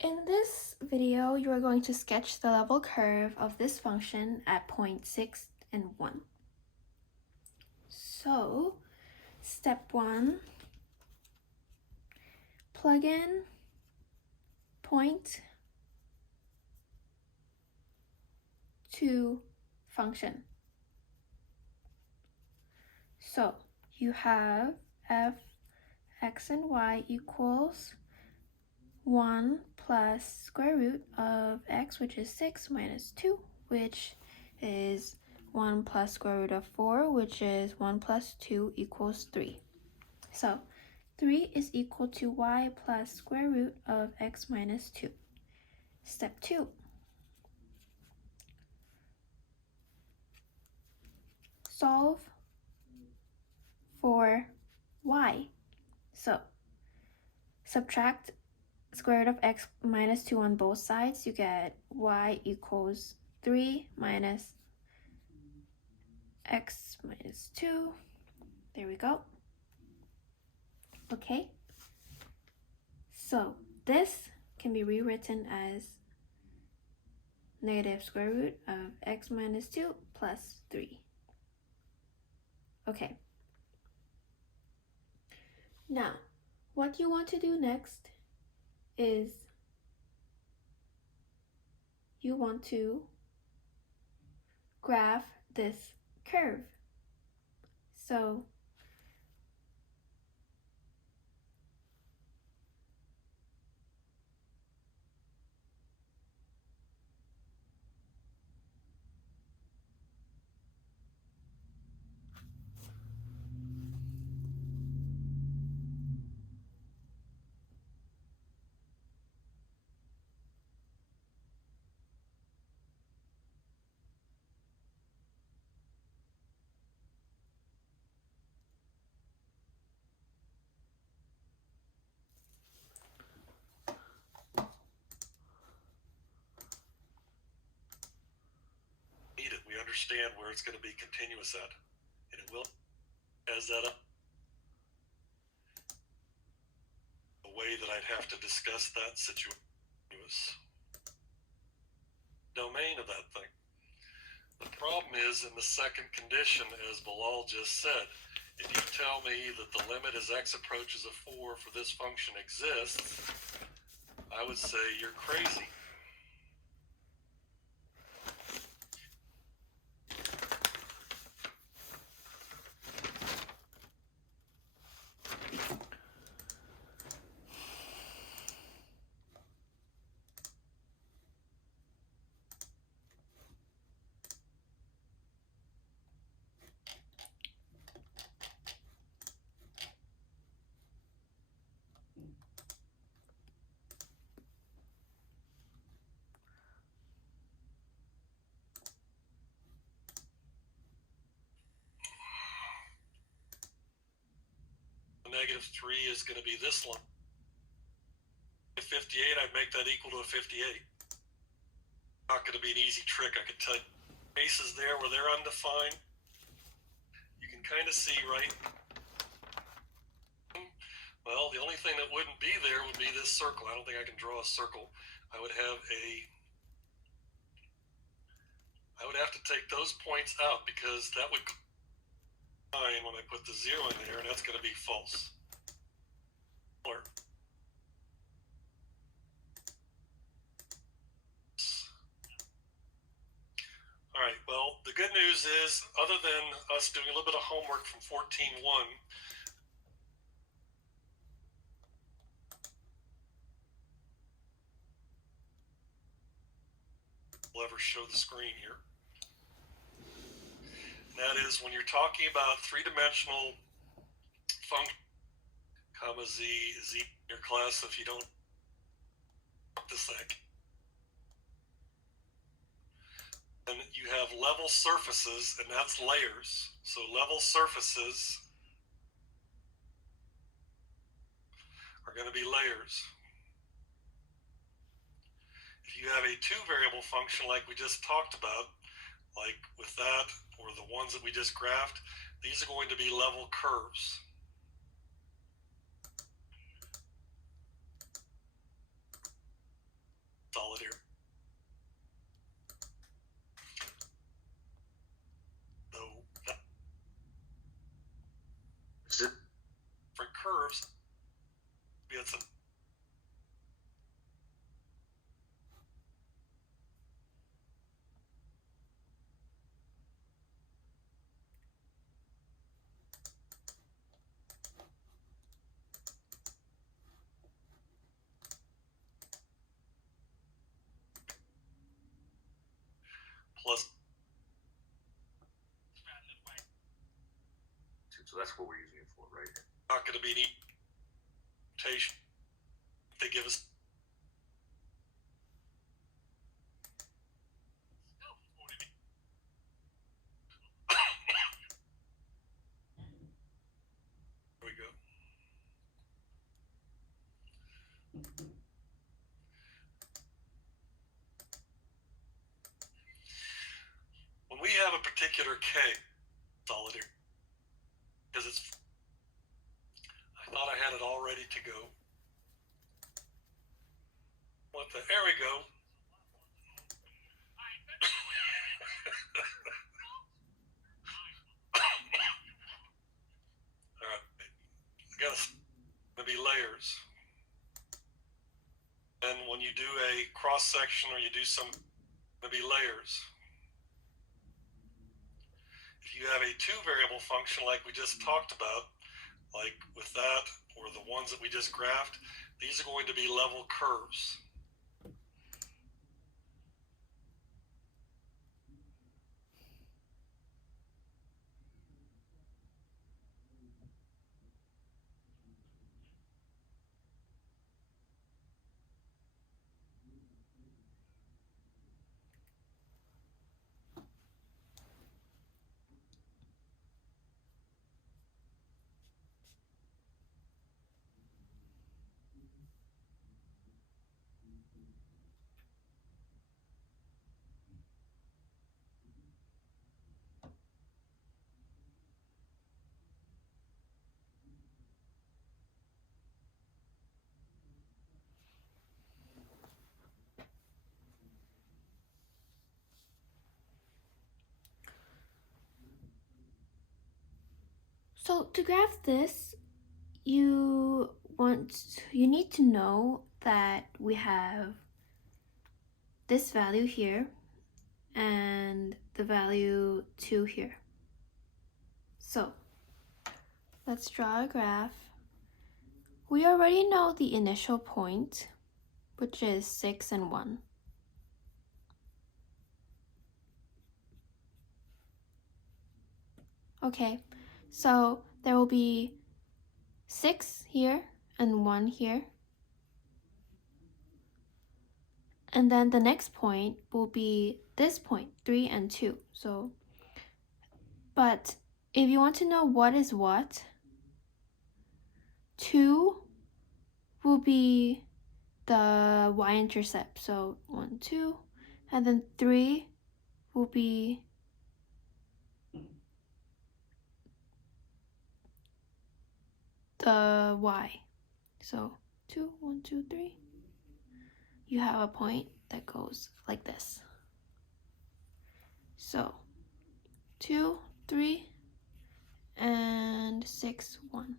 In this video, you are going to sketch the level curve of this function at points 6 and 1. So, step 1, plug in point to function. So, you have f x and y equals 1 plus square root of x, which is 6, minus 2, which is 1 plus square root of 4, which is 1 plus 2 equals 3. So 3 is equal to y plus square root of x minus 2. Step 2. Solve for y. So subtract square root of x minus 2 on both sides. You get y equals 3 minus x minus 2. There we go. Okay. So this can be rewritten as negative square root of x minus 2 plus 3. Okay. Now, what you want to do next is you want to graph this curve. So we understand where it's going to be continuous at, and it will as that a way that I'd have to discuss that situation domain of that thing. The problem is in the second condition, as Bilal just said, if you tell me that the limit as x approaches a 4 for this function exists, I would say you're crazy. Negative 3 is going to be this line. At 58, I'd make that equal to a 58. Not going to be an easy trick, I can tell you. Spaces there where they're undefined, you can kind of see, right? Well, the only thing that wouldn't be there would be this circle. I don't think I can draw a circle. I would have to take those points out because that would fine when I put the 0 in there, and that's going to be false. All right, well, the good news is, other than us doing a little bit of homework from 14.1, we'll ever show the screen here. And that is when you're talking about three-dimensional function, comma z in your class, if you don't this thing. And you have level surfaces, and that's layers. So level surfaces are going to be layers. If you have a two-variable function like we just talked about, like with that, or the ones that we just graphed, these are going to be level curves. That's what we're using it for, right? Not going to be any rotation. They give us. There we go. When we have a particular K solid here, because it's, I thought I had it all ready to go. There we go. All right, I got to be layers. And when you do a cross section or you do some, to be layers. If you have a two variable function like we just talked about, like with that or the ones that we just graphed, these are going to be level curves. So to graph this, you need to know that we have this value here and the value 2 here. So let's draw a graph. We already know the initial point, which is 6 and 1. Okay, so there will be 6 here and 1 here. And then the next point will be this point, 3 and 2. So, but if you want to know what is what, 2 will be the y-intercept. So 1, 2, and then 3 will be the y. So 2, 1, 2, 3. You have a point that goes like this. So 2, 3, and 6, 1.